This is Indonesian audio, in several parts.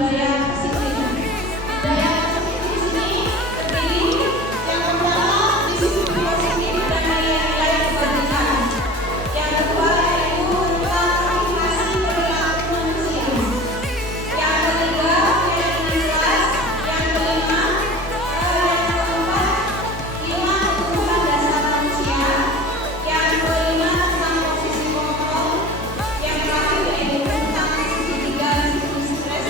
budaya Pasifik. Budaya Pasifik di sini terdiri yang pertama di sisi positif dan nilai kebajikan. Yang kedua yaitu tentang afirmasi perilaku manusia. Yang ketiga keyakinan kelas. Yang kelima, yang keempat, 5 kebutuhan dasar manusia. Yang kelima tentang posisi kontrol. Yang terakhir yaitu tentang sisi tiga siklus stres.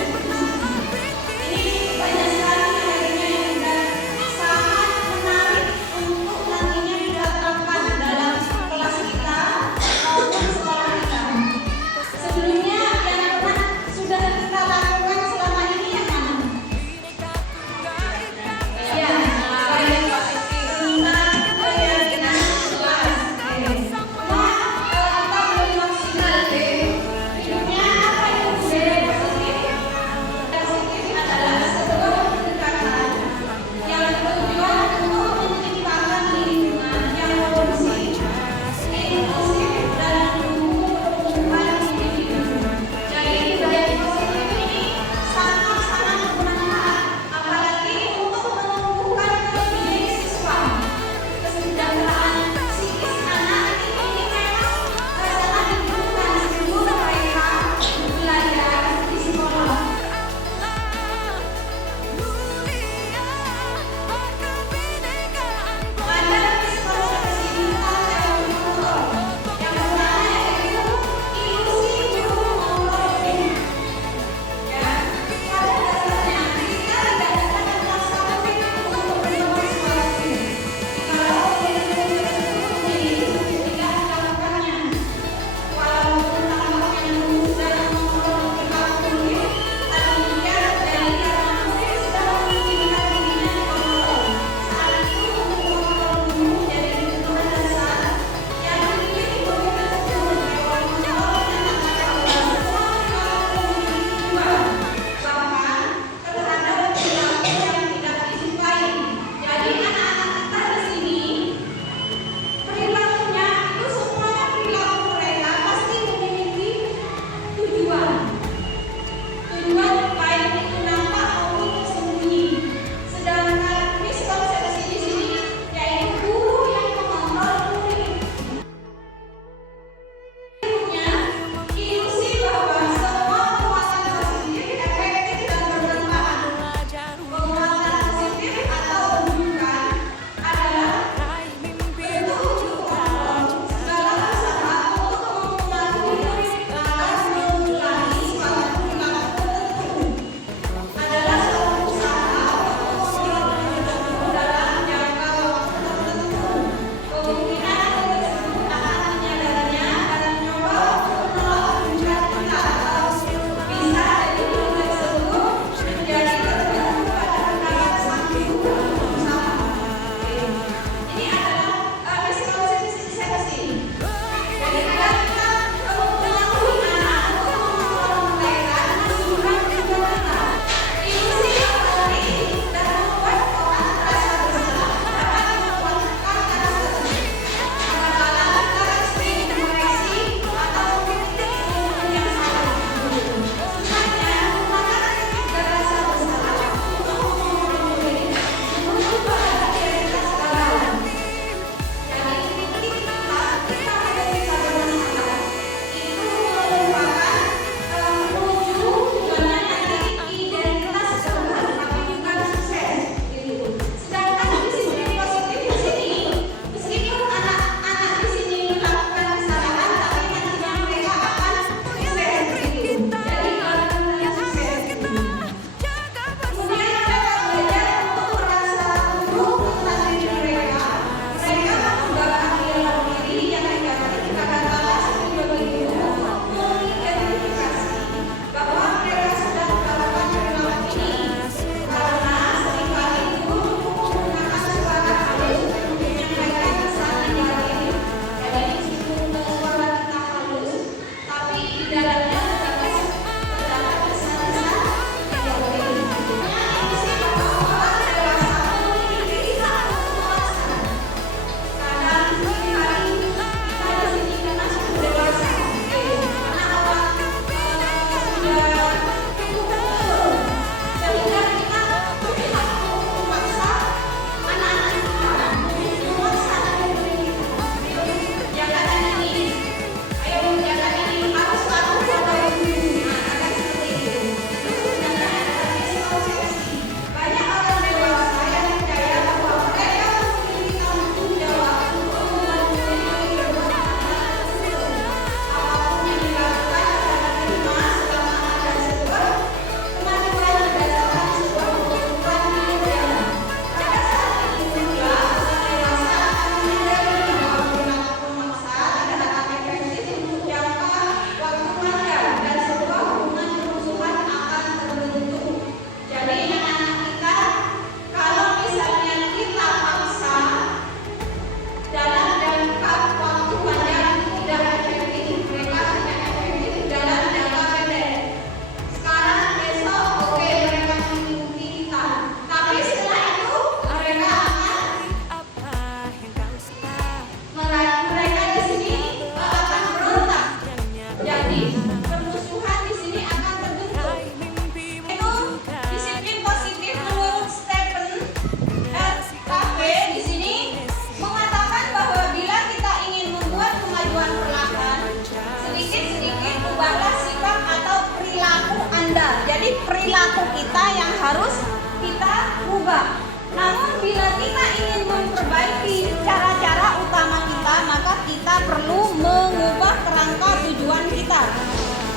perilaku kita yang harus kita ubah. Namun bila kita ingin memperbaiki cara-cara utama kita, maka kita perlu mengubah kerangka tujuan kita.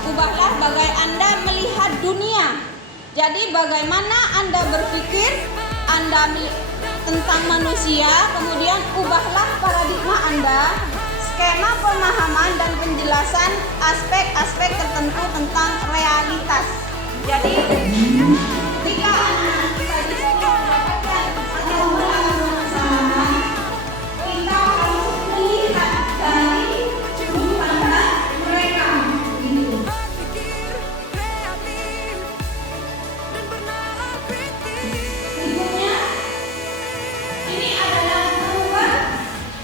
Ubahlah bagai Anda melihat dunia. Jadi bagaimana Anda berpikir tentang manusia, kemudian ubahlah paradigma Anda, skema pemahaman dan penjelasan aspek-aspek tertentu tentang realitas. Jadi ketika anak kita disuruh mendapatkan atau melakukan kesalahan, kita harus melihat dari sudut pandang mereka. Berikutnya, ini adalah mengubah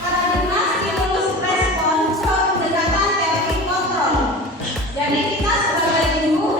paradigma stimulus respon ke pendekatan teori kontrol. Jadi kita sebagai guru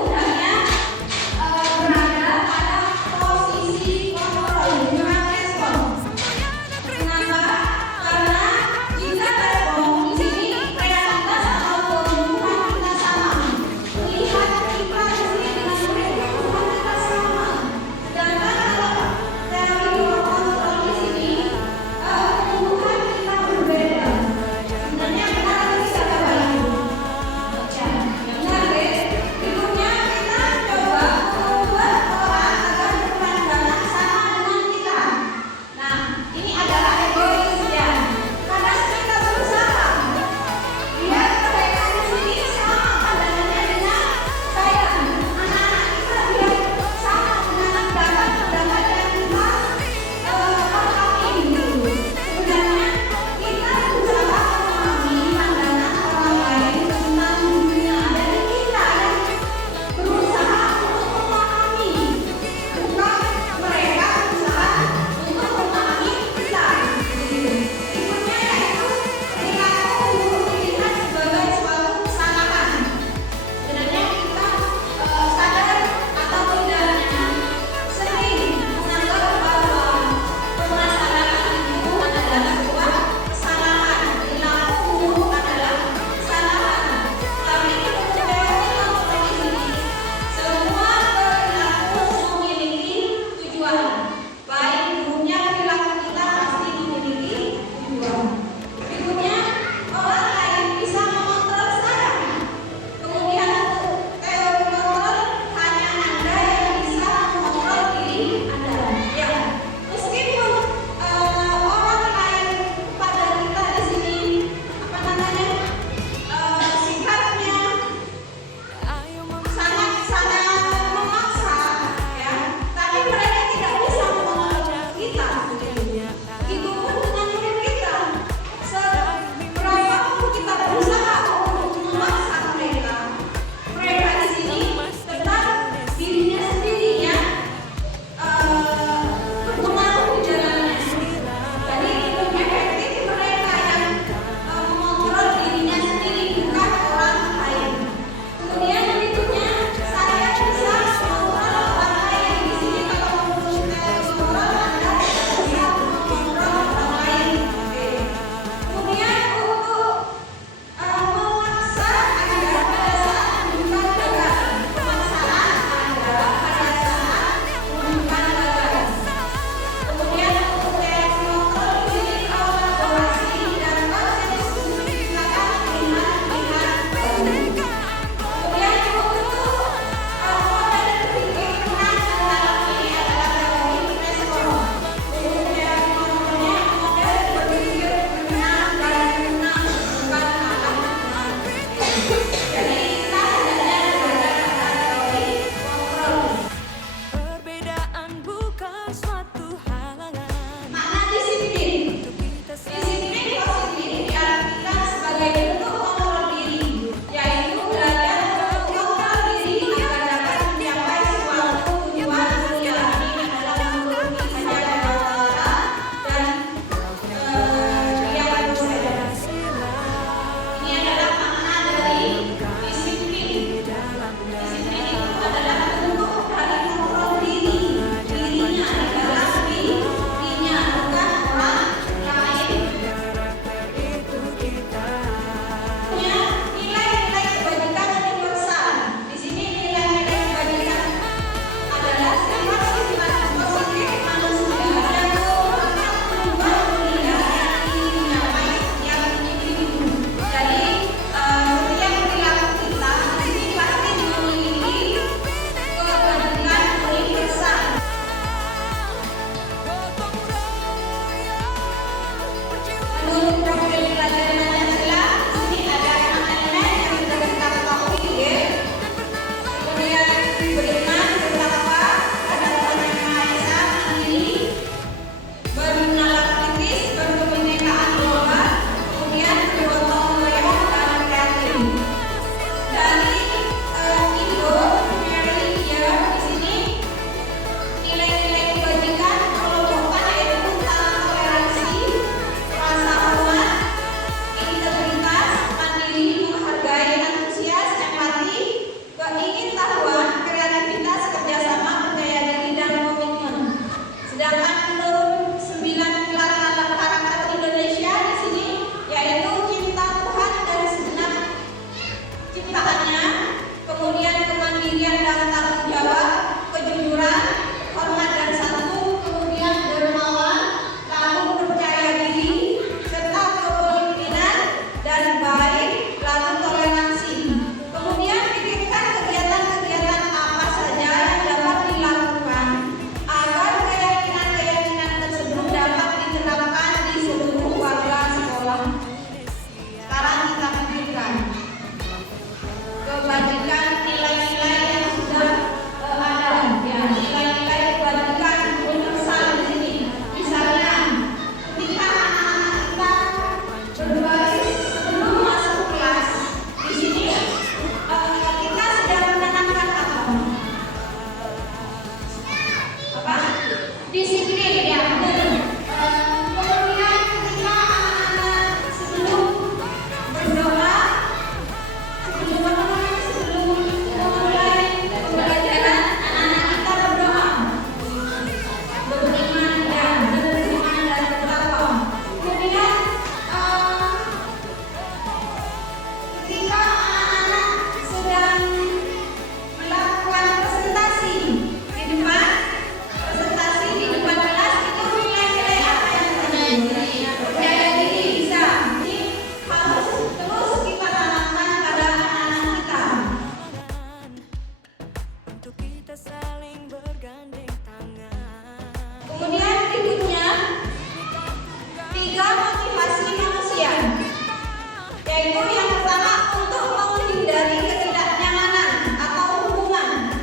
Yaitu yang pertama untuk menghindari ketidaknyamanan atau hubungan.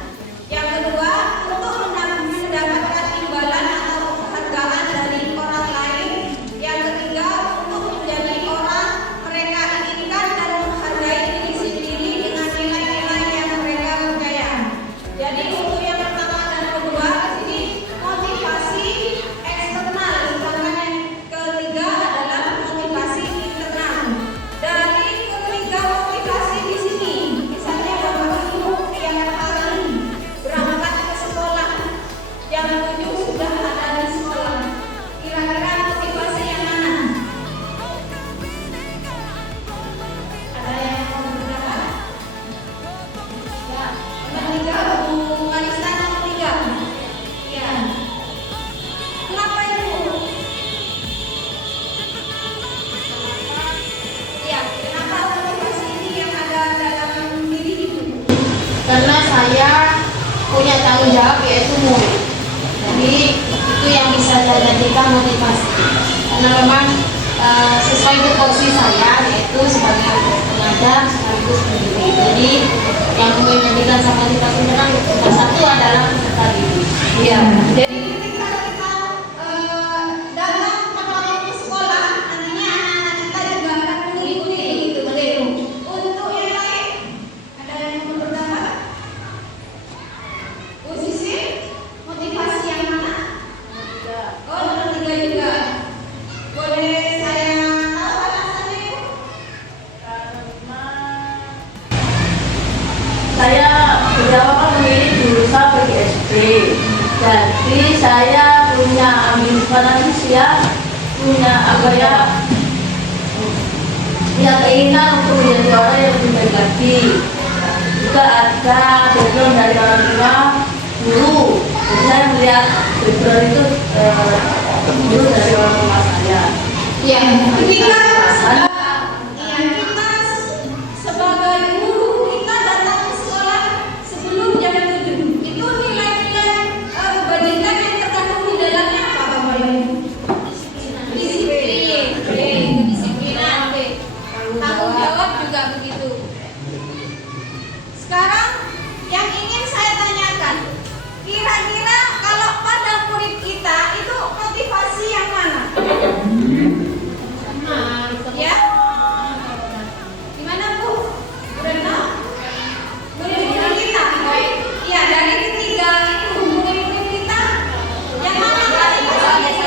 Yang kedua untuk mendapatkan imbalan atau penghargaan dari orang lain. Yang ketiga untuk menjadi orang mereka inginkan dan menghargai diri sendiri dengan nilai-nilai yang mereka percaya. Jadi untuk yang pertama dan kedua ini motivasi eksternal, sedangkan yang ketiga adalah motivasi internal. Dari ketiga motivasi di sini, misalnya Bapak Ibu yang hari berangkat ke sekolah, jam 7 sudah ada di sekolah. Kira-kira motivasi yang mana? Ada yang mau berpendapat? Ya, nomor 3, Bu Anissa nomor 3. Ya. Kenapa Ibu? Ya, kenapa motivasi ini yang ada dalam diri Ibu? Karena saya punya tanggung jawab yaitu murid. Jadi itu yang bisa saya jadikan motivasi. Karena memang sesuai tupoksi saya yaitu sebagai pengajar sekaligus pendidik. Jadi yang menjadikan sama motivasi memang nomor satu adalah peserta didik. Iya. Jadi ketika kita dalam waktu sekolah, nantinya anak-anak kita juga akan mengikuti itu. Untuk yang lain, ada yang mau berpendapat? Bu Sisi, motivasi yang mana? Oh, nomor 3 juga. Boleh saya tahu alasannya, Bu? Saya berjawab memilih jurusan PGSD. Jadi saya punya ambisi ya, punya keinginan untuk menjadi orang yang lebih baik lagi. Juga ada background dari orang tua, guru. Jadi saya melihat background itu guru dari orang tua saya. Ya, ketika kita sebagai guru kita datang ke sekolah sebelum jam 7. Itu nilai-nilai kebajikan yang terkandung di dalamnya apa, Bapak Ibu? Disiplin, kedisiplinan, tanggung jawab juga begitu. Sekarang yang ingin saya tanyakan, kira-kira kalau pada murid kita itu motivasi yang mana? Ya? Gimana Bu? Udah murid-murid kita? Iya, dari ketiga itu murid-murid kita yang mana motivasinya?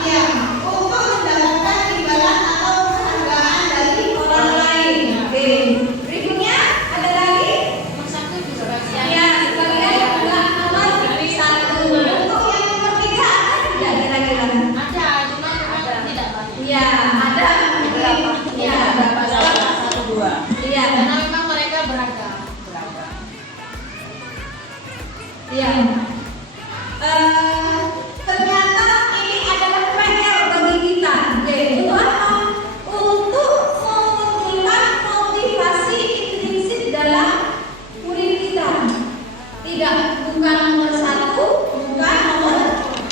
Ya, untuk mendapatkan imbalan atau penghargaan dari orang lain. Oke. Berikutnya ada lagi? Ya, sebagian juga nomor 1. Untuk yang nomor 3 ada tidak kira-kira? Iya, ada beberapa. Iya, Satu dua. iya. Karena memang mereka beragam. Iya. Ternyata ini adalah PR bagi kita. Oke, untuk apa? Untuk memunculkan motivasi intrinsik dalam murid kita. Tidak, bukan nomor 1, bukan nomor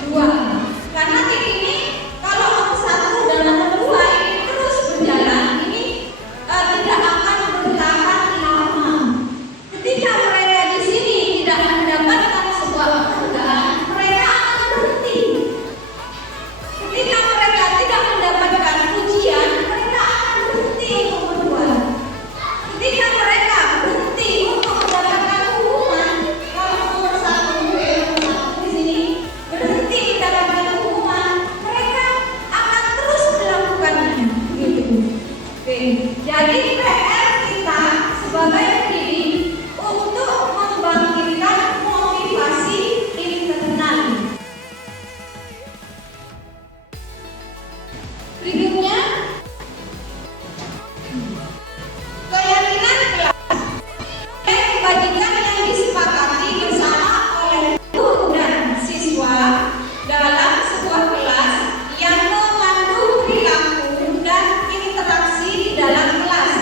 2. Karena ini kalau nomor 1 dan nomor 2 ini terus berjalan, ini tidak akan bertahan lama. Ketika mereka di sini tidak mendapatkan sebuah penghargaan, mereka akan berhenti. Ketika mereka tidak mendapatkan pujian, mereka akan berhenti untuk berbuat. Ketika mereka berhenti untuk mendapatkan hukuman, kalau nomor 1 di sini berhenti mendapatkan hukuman, mereka akan terus melakukannya. Gitu. Oke. Jadi PR kita sebagai pendidik untuk membangkitkan motivasi internal. Berikutnya, keyakinan kelas. Kebajikan yang disepakati bersama oleh guru dan siswa dalam sebuah kelas yang mengandung perilaku dan interaksi di dalam kelas,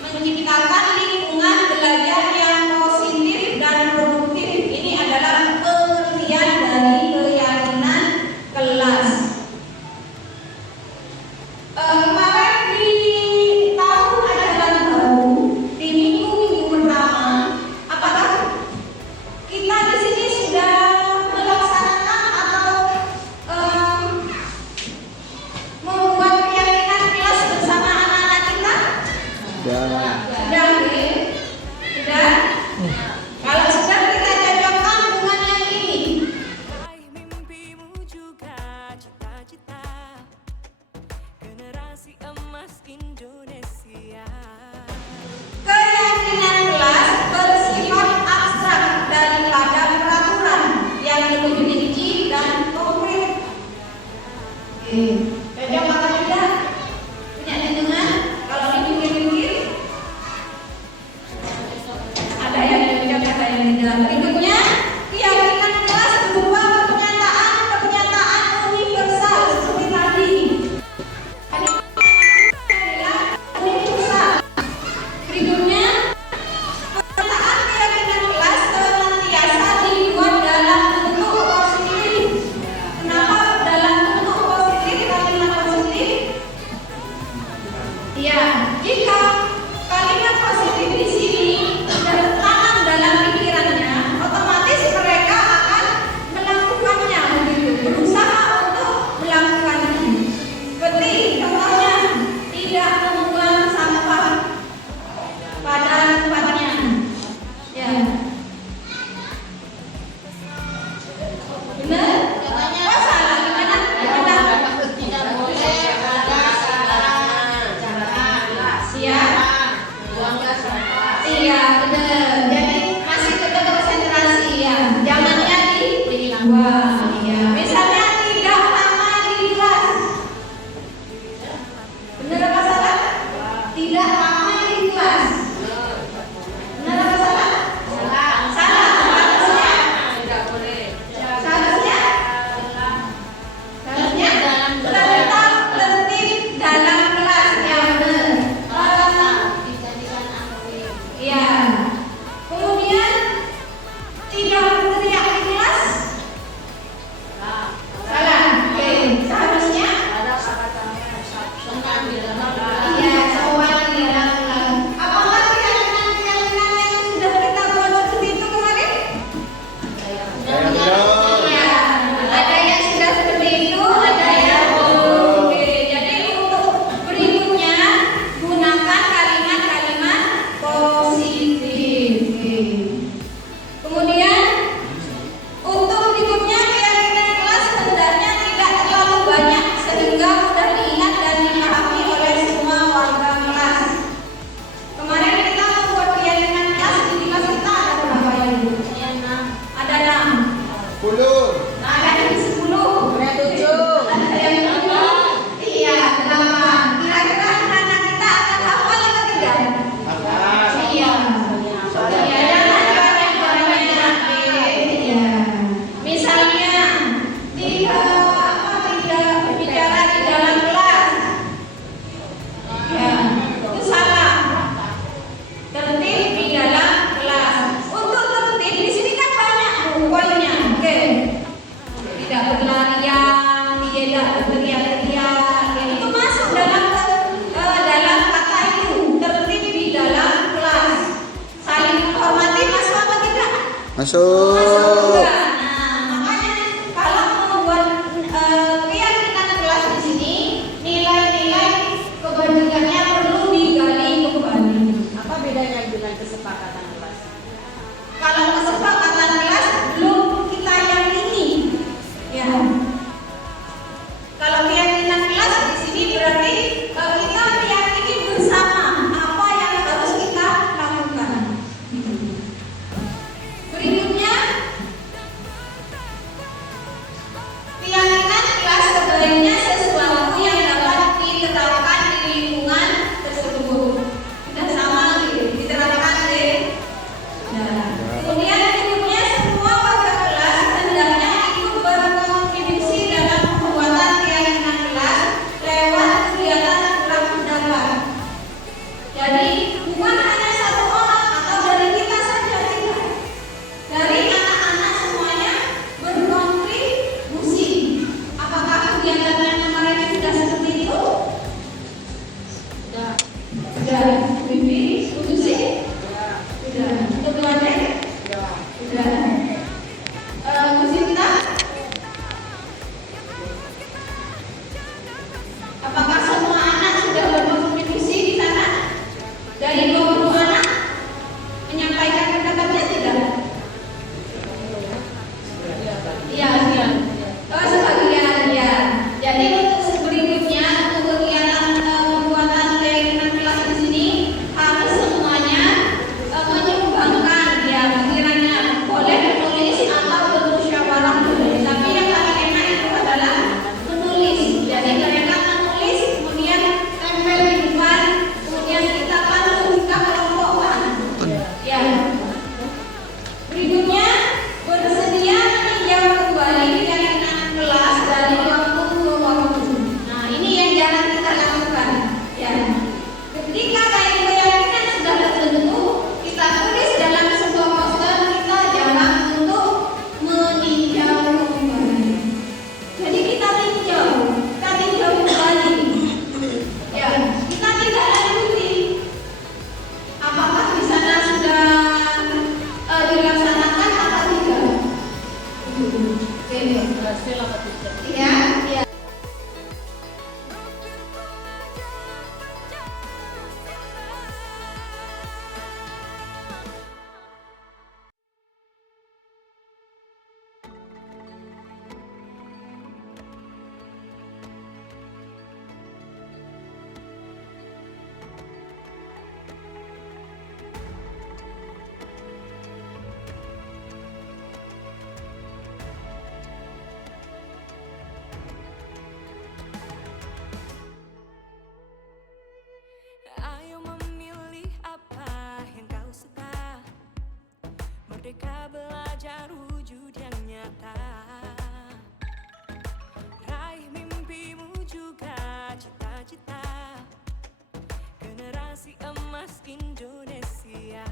menciptakan lingkungan belajar yang positif dan produktif. Ini adalah pengertian dari keyakinan kelas. Kemarin tidak berteriak di kelas? Salah. Oke, seharusnya iya, soal di dalam kelas. Apakah keyakinan-keyakinan yang sudah kita buat seperti itu kemarin? Ya, ada yang sudah seperti itu, ada yang belum. Oke, jadi untuk berikutnya gunakan kalimat-kalimat positif. Oke. Kemudian untuk berikutnya keyakinan kelas hendaknya tidak terlalu banyak sehingga mudah diingat dan dipahami oleh semua warga kelas. Kemarin kita membuat keyakinan kelas di kelas kita ada berapa ya Ibu? Ada 6. 10. Nah, ada yang 10. Ada yang 7. Iya, 8. Kira-kira anak-anak kita akan hafal atau tidak? Iya. Iya, jangan banyak-banyak. Iya. Misalnya tidak bicara di dalam kelas. Ya, itu salah. Tertib di dalam kelas. Untuk tertib di sini kan banyak poinnya. Oke. Tidak berlarian, tidak berteriak-teriak. Itu masuk dalam kata itu. Tertib di dalam kelas. Saling menghormati masuk apa tidak? Masuk Masuk. juga. Nah, makanya kalau membuat keyakinan kelas di sini, nilai-nilai kebajikannya perlu digali kembali. Apa bedanya dengan kesepakatan kelas? Kalau kesepakatan kelas belum kita yakini, ya. Kalau keyakinan kelas di sini berarti kita meyakini bersama apa yang harus kita lakukan. Berikutnya, keyakinan kelas sebenarnya sesuatu yang dapat diterapkan di lingkungan tersebut. Sudah sama diterapkan deh. Nah, kemudian berikutnya semua warga kelas hendaknya ikut berkontribusi dalam pembuatan keyakinan kelas lewat kegiatan gerak dapat. Jadi bukan hanya satu orang atau dari kita saja, tidak. Dari anak-anak semuanya berkontribusi. Apakah kegiatan yang kemarin sudah seperti itu? Sudah. Bibi, Susi? Sudah. Untuk Wade? Sudah. Bu Sinta? Apakah semua anak sudah berkontribusi di sana? Dari 20 anak menyampaikan pendapatnya tidak? Iya. Oh, sebagian ya. Jadi untuk berikutnya untuk kegiatan pembuatan keyakinan kelas di sini harus semuanya menyumbangkan ya, pikirannya boleh menulis atau bermusyawarah boleh. Tapi yang paling enak itu adalah menulis. Jadi mereka menulis kemudian tempel di depan, kemudian kita pandu kita kelompokkan. Ya. Berikutnya bersedia meninjau kembali keyakinan kelas dari waktu ke waktu. Nah, ini yang jangan kita lakukan. Ya. Ketika keyakinan sudah tertentu, kita tulis dalam sebuah poster, kita jangan untuk meninjau kembali. Jadi kita tinjau kembali. Ya, kita tidak lanjuti. Apakah di sana sudah dilaksanakan atau tidak? Oke. Berhasil apa tidak? Ya, ya. Ayo memilih apa yang kau suka. Merdeka belajar wujud yang nyata. Raih mimpimu juga cita-cita. Generasi emas Indonesia.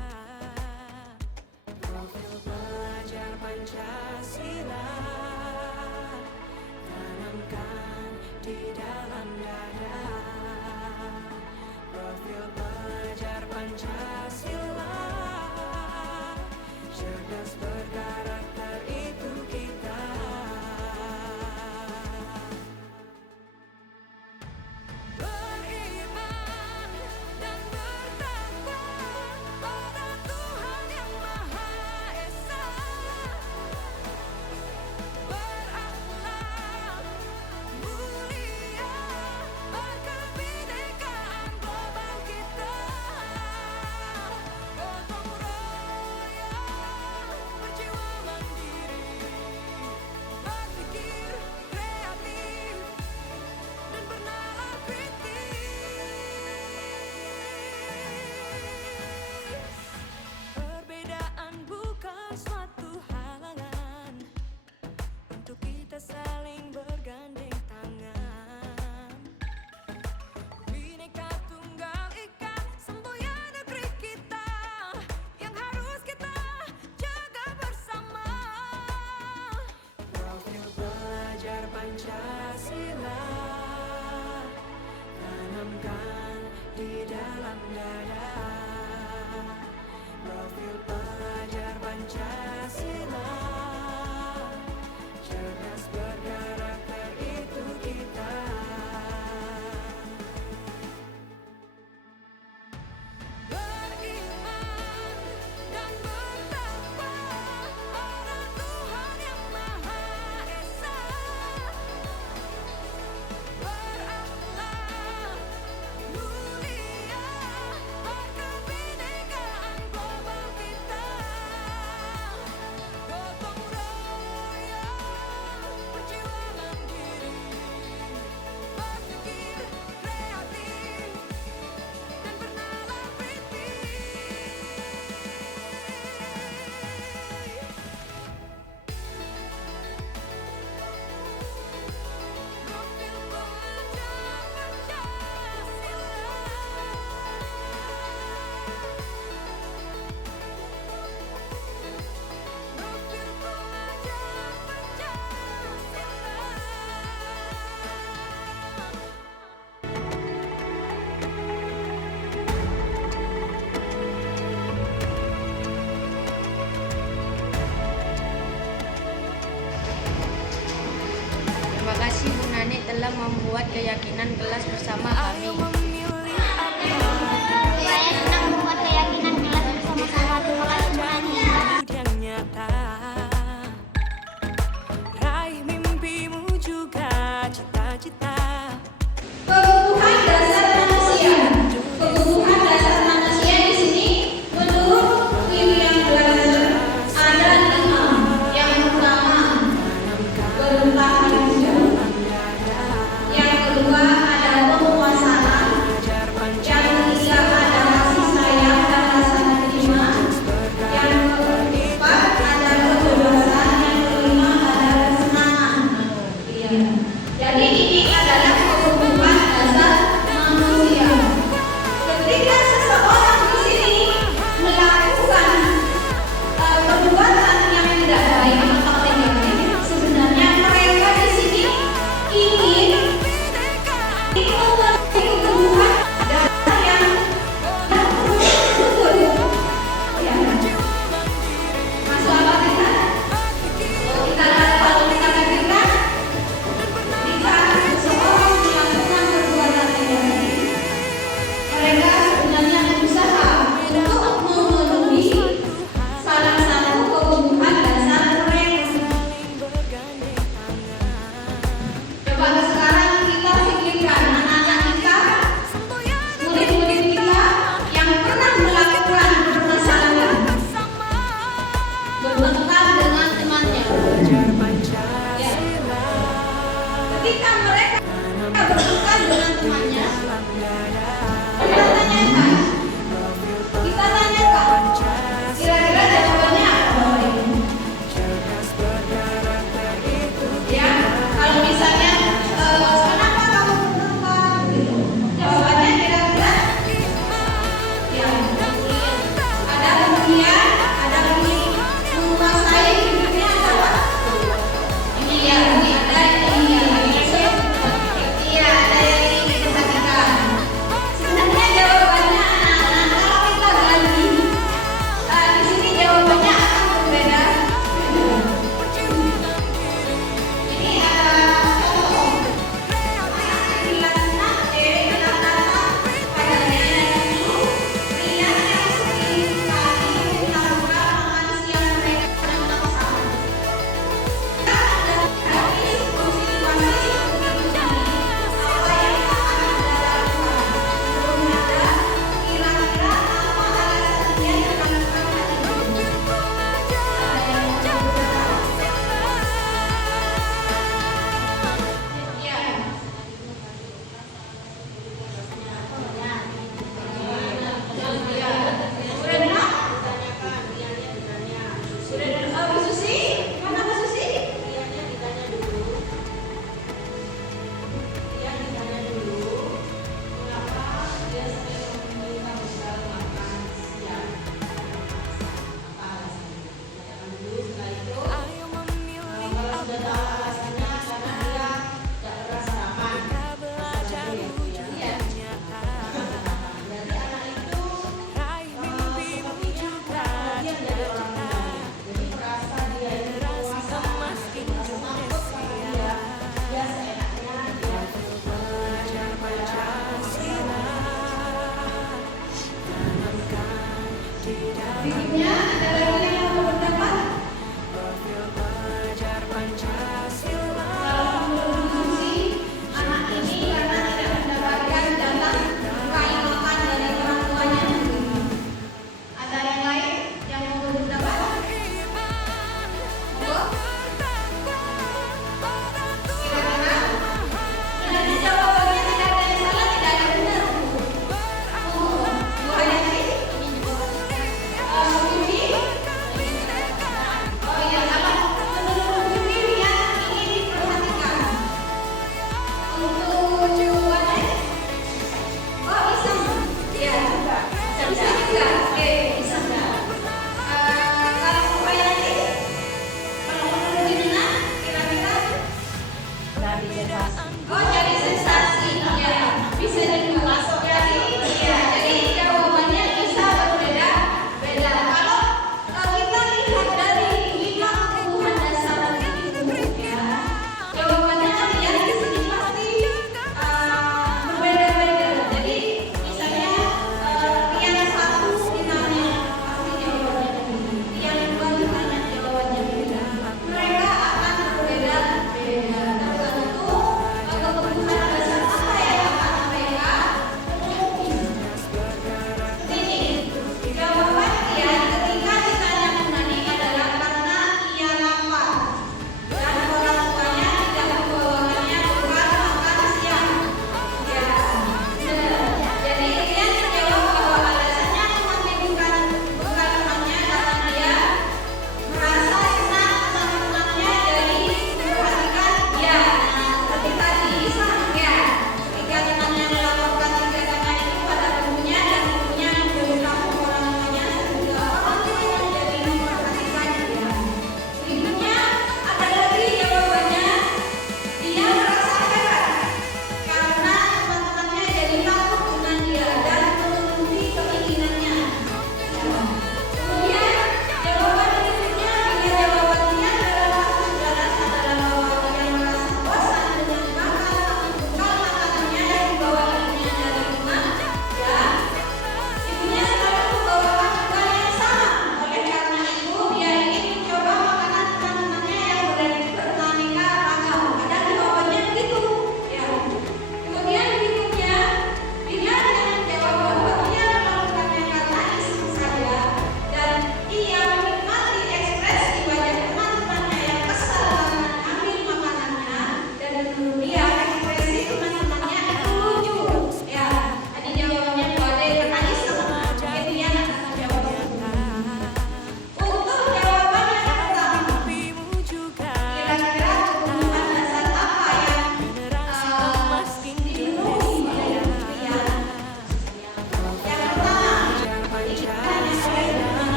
Profil pelajar Pancasila tanamkan di dalam dada. Profil pelajar Pancasila, cerdas berkarakter itu kita. Beriman dan bertakwa pada Tuhan yang Maha Esa, berakhlak mulia, berkebinekaan global kita. Gotong royong, berjiwa mandiri, berpikir kreatif dan bernalar kritis. Perbedaan bukan suatu halangan untuk kita saling bergandeng tangan. Bhinneka Tunggal Ika, semboyan negeri kita yang harus kita jaga bersama. Profil pelajar Pancasila tanamkan di dalam dada. Profil pelajar Pancasila, cerdas berkarakter itu kita. Beriman dan bertakwa pada Tuhan yang Maha Esa, berakhlak mulia, berkebinekaan global kita. Gotong royong, berjiwa mandiri, berpikir kreatif dan bernalar kritis. Profil pelajar Pancasila, profil pelajar Pancasila. Terima kasih Bu Nani telah membuat keyakinan kelas bersama kami. Ayo memilih apa Saya senang membuat keyakinan kelas bersama kelas Bu Nani. yang nyata. Raih mimpimu juga cita-cita. Kebutuhan dasar manusia. Kebutuhan dasar manusia di sini menurut William Glasser ada 5. Yang pertama, bertahan hidup. Yang kedua ada penguasaan. Pelajar Yang ketiga ada kasih sayang dan rasa terima. Yang keempat ada kebebasan. Yang kelima ada kesenangan. Jadi ini adalah kebutuhan dasar manusia. Ketika seseorang di sini melakukan perbuatan yang tidak baik atau negatif, sebenarnya mereka di sini ingin memenuhi kebutuhan dasar yang betul. Ya. Masuk apa kita? Kalau kita katakan jika seseorang melakukan perbuatan negatif, mereka sebenarnya berusaha untuk memenuhi salah satu kebutuhan dasar mereka. saling bergandeng tangan. Coba sekarang kita pikirkan anak-anak kita, murid-murid kita yang pernah melakukan permasalahan, Berbentak dengan temannya. Pelajar Pancasila ketika mereka berbentak dengan temannya, dalam dada. kita tanyakan, kira-kira jawabannya apa? Cerdas berkarakter itu Ya, kalau misalnya kenapa kamu berbentak? Gitu. Jawabannya kira-kira ya, ada kemudian, ada menguasai hidupnya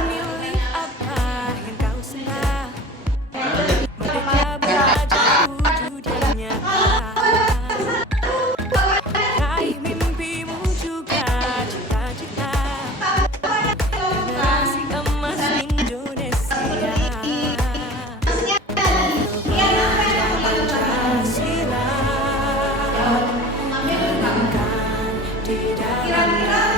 memilih apa yang kau suka. Merdeka belajar wujud yang nyata. Raih mimpimu juga cita-cita. Generasi emas Indonesia. Pancasila. Di dalam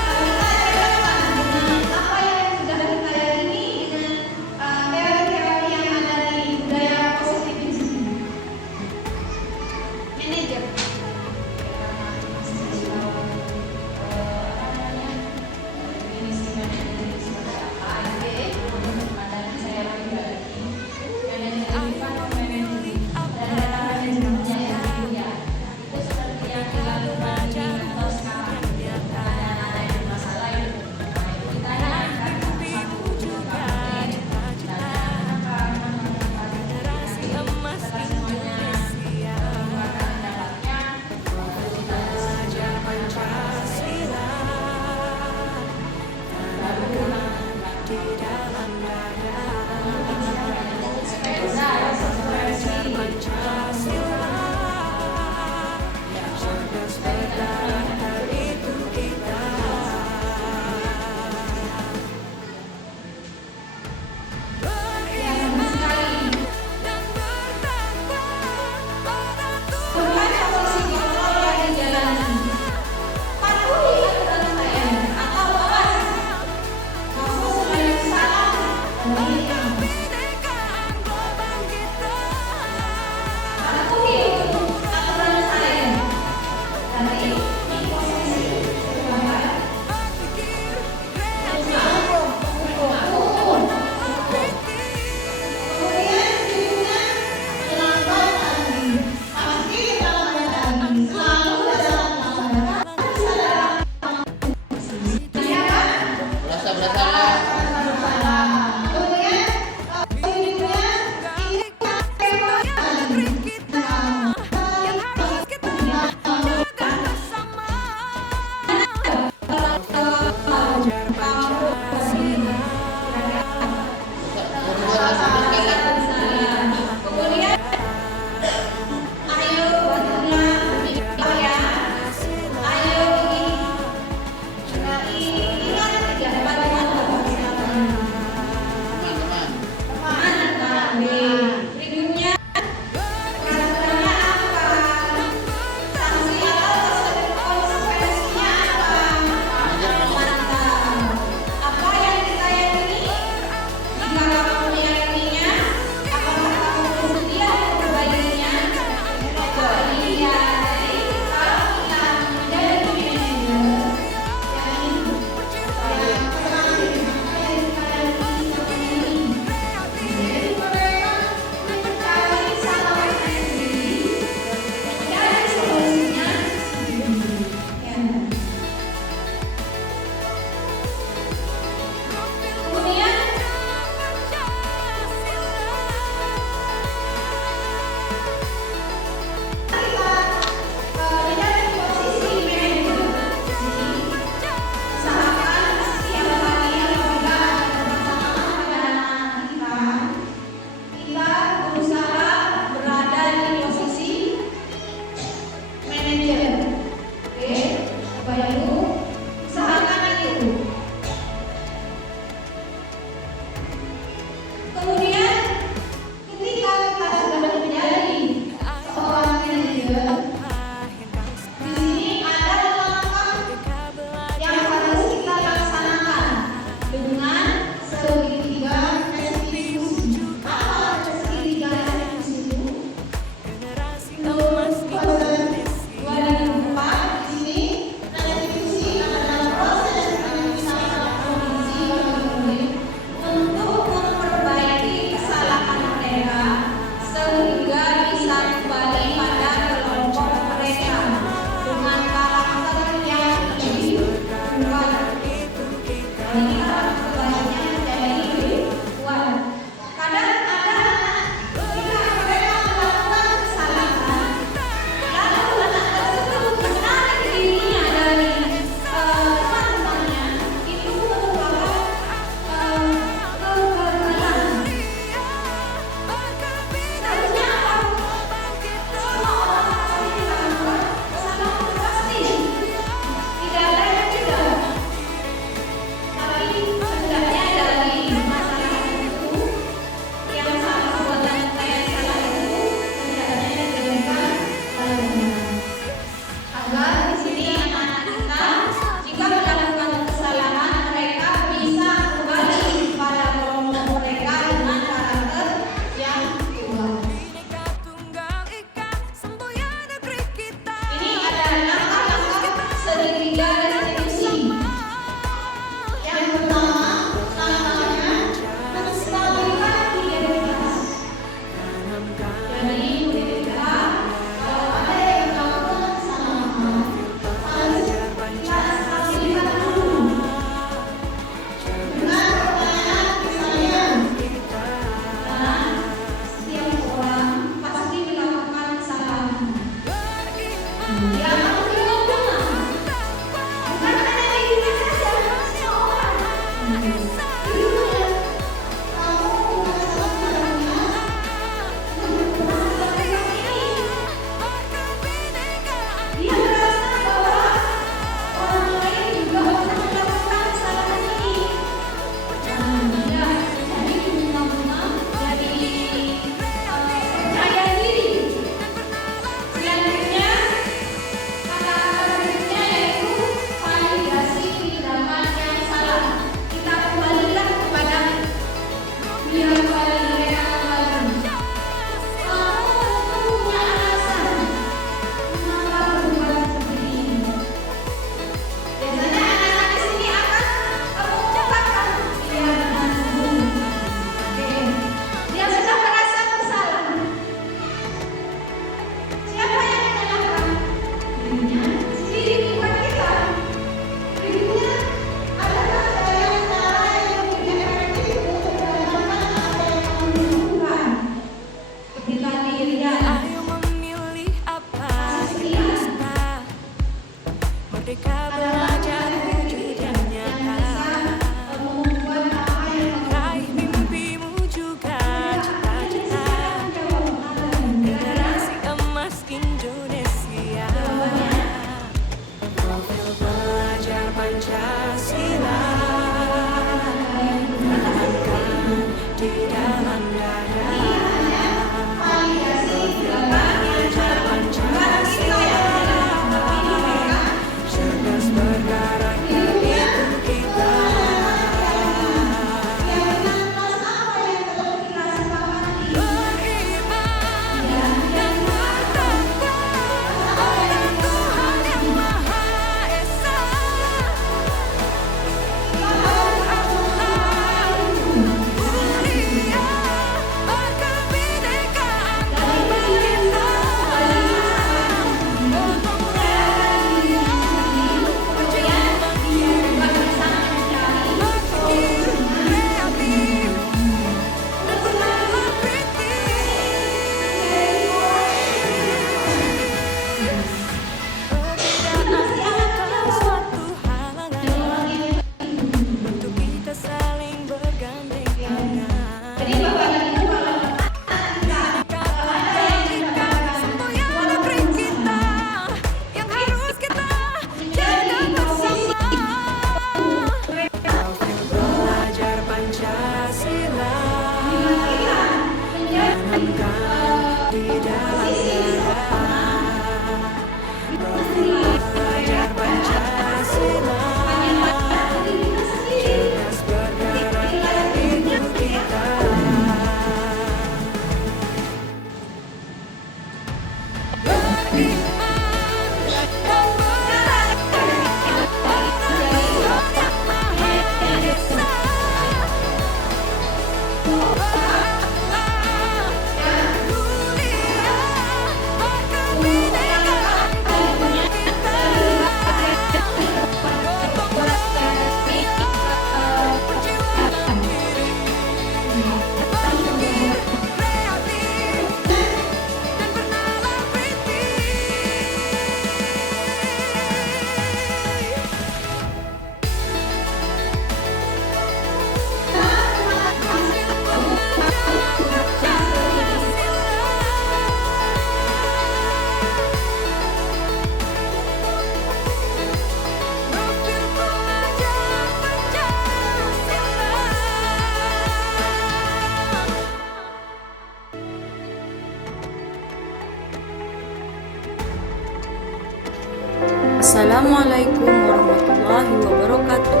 Assalamualaikum warahmatullahi wabarakatuh.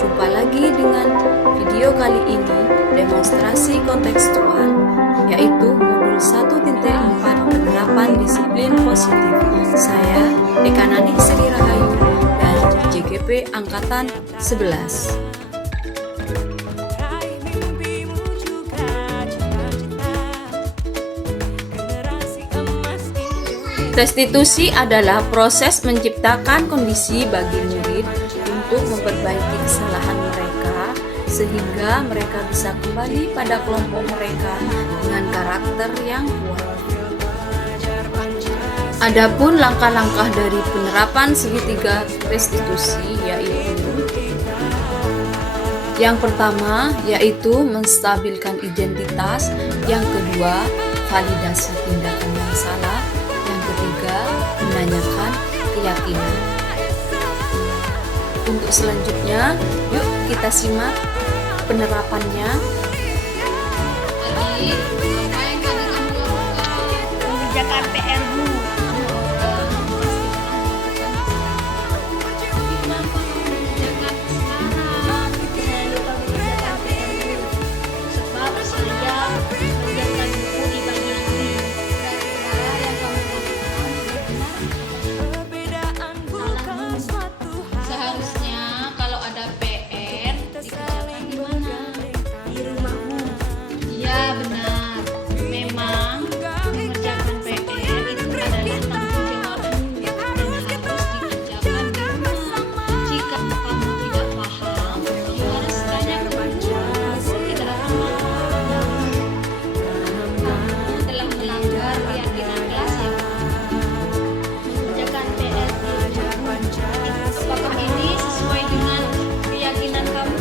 Jumpa lagi dengan video kali ini demonstrasi kontekstual, yaitu modul 1.4 penerapan disiplin positif. Saya Eka Nanik Sri Rahayu dan JGP Angkatan 11. Raih mimpimu juga cita-cita generasi emas Indonesia. Restitusi adalah proses menciptakan kondisi bagi murid untuk memperbaiki kesalahan mereka sehingga mereka bisa kembali pada kelompok mereka dengan karakter yang kuat. Adapun langkah-langkah dari penerapan segitiga restitusi yaitu yang pertama yaitu menstabilkan identitas, yang kedua validasi tindakan yang salah, yang ketiga menanyakan keyakinan. Untuk selanjutnya, yuk kita simak penerapannya. Adik, apa yang tadi kamu lakukan? Mengerjakan PR-mu. Kenapa kamu mengerjakan sekarang? Jangan lupa mengerjakan PR-mu. Sebab saya mengerjakan buku di pagi hari. Kira-kira yang kamu lakukan benar? Perbedaan bukan suatu hal. Seharusnya kalau ada PR dikerjakan di mana? Di rumahmu. Iya benar. Memang mengerjakan PR itu adalah tanggung jawabmu dan harus dikerjakan di rumah. Jika kamu tidak paham, kamu harus tanya ke guru. Guru tidak akan melakukan. Kamu telah melanggar keyakinan kelas ya. Mengerjakan PR di rumahmu. Apakah ini sesuai dengan keyakinan kamu?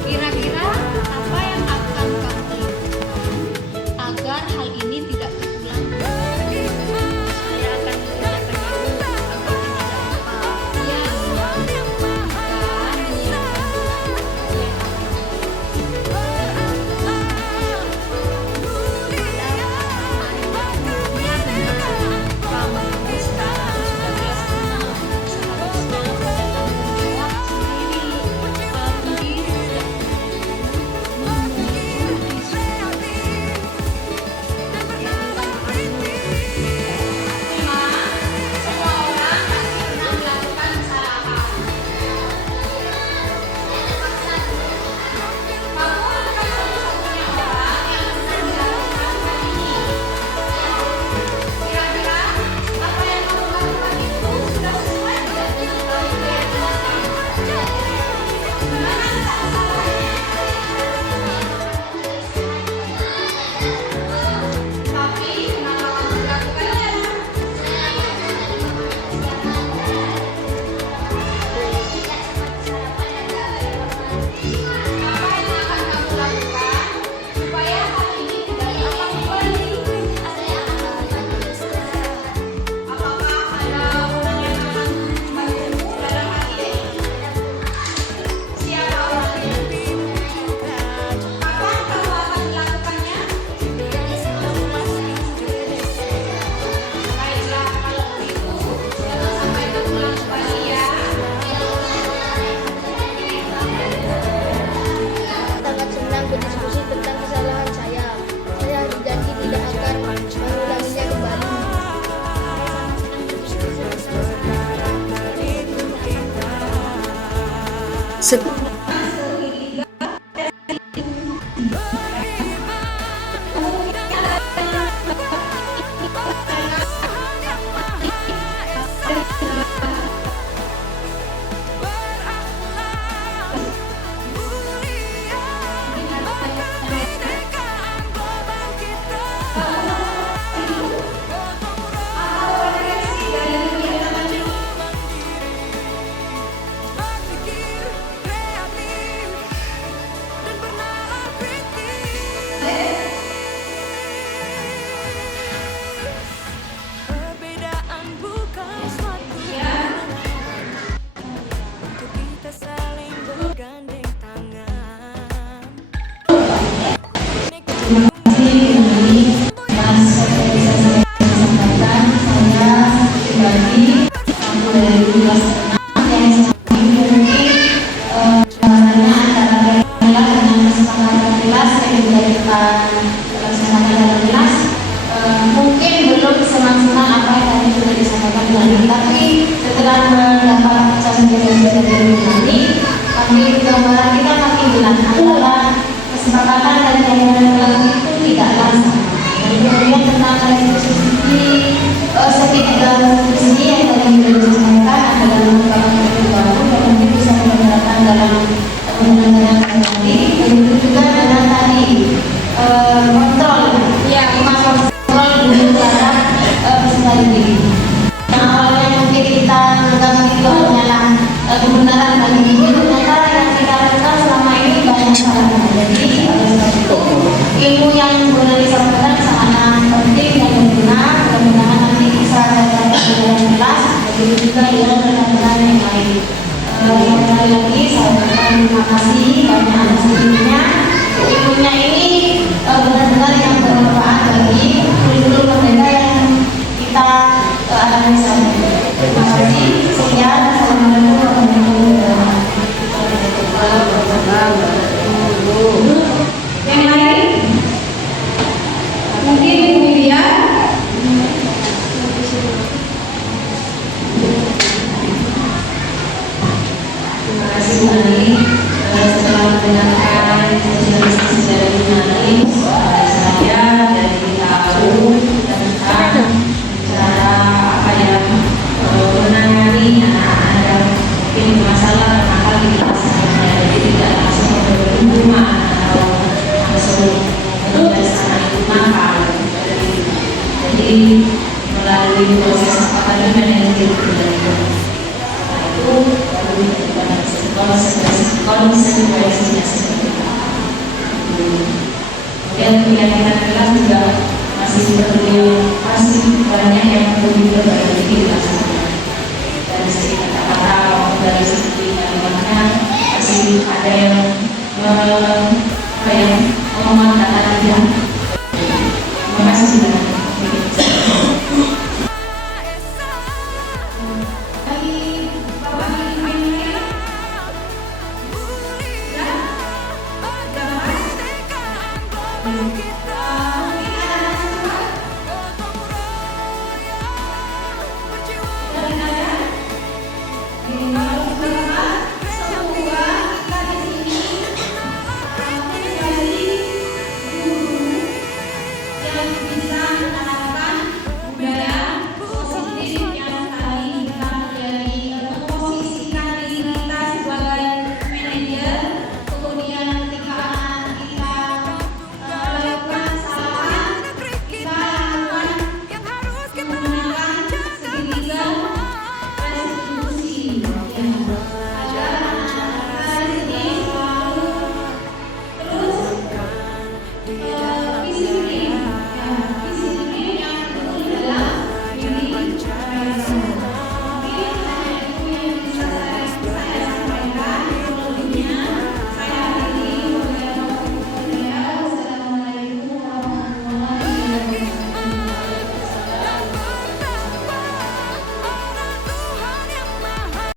Kira-kira apa yang akan kamu lakukan agar hal ini tidak terulang? Saya akan mengerjakan dulu agar tidak lupa. Iya, bukan Iya benar. Kamu sekarang sudah kelas 6. Seharusnya pada tanggung jawab sendiri. Kamu tidak menunggu disuruh. Memang semua orang pasti pernah melakukan kesalahan. Kamu bukan satu-satunya orang yang pernah melakukan hal ini. Kira-kira apa yang kamu lakukan itu sudah sesuai dengan keyakinan kamu? Mana kesalahannya? Tapi kenapa kamu melakukannya? Apa yang akan kamu lakukan supaya hal ini tidak terulang kembali? Apakah ada orang yang akan membantumu dalam hal ini? Siapa orangnya? Kapan kamu akan melakukannya? Baiklah, kalau begitu, jangan sampai terulang kembali ya. Sangat senang berdiskusi tentang kesalahan saya. Saya berjanji tidak akan mengulanginya kembali. Set- Berpikir kreatif. Jadi gambaran kita makin jelas antara kesepakatan dan yang lalu itu tidaklah sama. Dan kemudian tentang restitusi setiap restitusi yang tadi sudah disampaikan adalah merupakan baru yang nanti bisa digunakan dalam undang-undang nanti. Begitu juga dengan tadi kontrol, ya kontrol dulu terhadap peserta didik. Yang awalnya mungkin kita menganggap itu hanyalah kebenaran bagi diri, ternyata yang kita lakukan selama ini banyak salah. Jadi ilmu yang sudah disampaikan sangat penting dan berguna. Mudah-mudahan nanti bisa dapat dengan jelas. Begitu juga dengan rekan-rekan yang lain. Sekali lagi saya ucapkan terima kasih banyak atas ilmunya. Ilmunya ini benar-benar yang bermanfaat bagi kurikulum merdeka yang kita alami saat ini. Terima kasih. Sekian. Assalamualaikum warahmatullahi wabarakatuh. Yang lain? Mungkin Ibu Widya. Terima kasih Bu Nani. Setelah mendengarkan sosialisasi dari Bu Nani, saya jadi tahu tentang cara apa yang menangani anak-anak yang mungkin masalah aktivitas jadi tidak langsung ke rumah atau langsung menyelesaikan itu nakal. Jadi melalui proses akademik yang dilakukan itu baru konsekuensinya seperti apa. Kemudian kegiatan kelas juga masih banyak yang perlu diperbaiki dilaksanakan. Dari segi kata-kata maupun dari segi kalimatnya masih ada yang ngomong kata-kata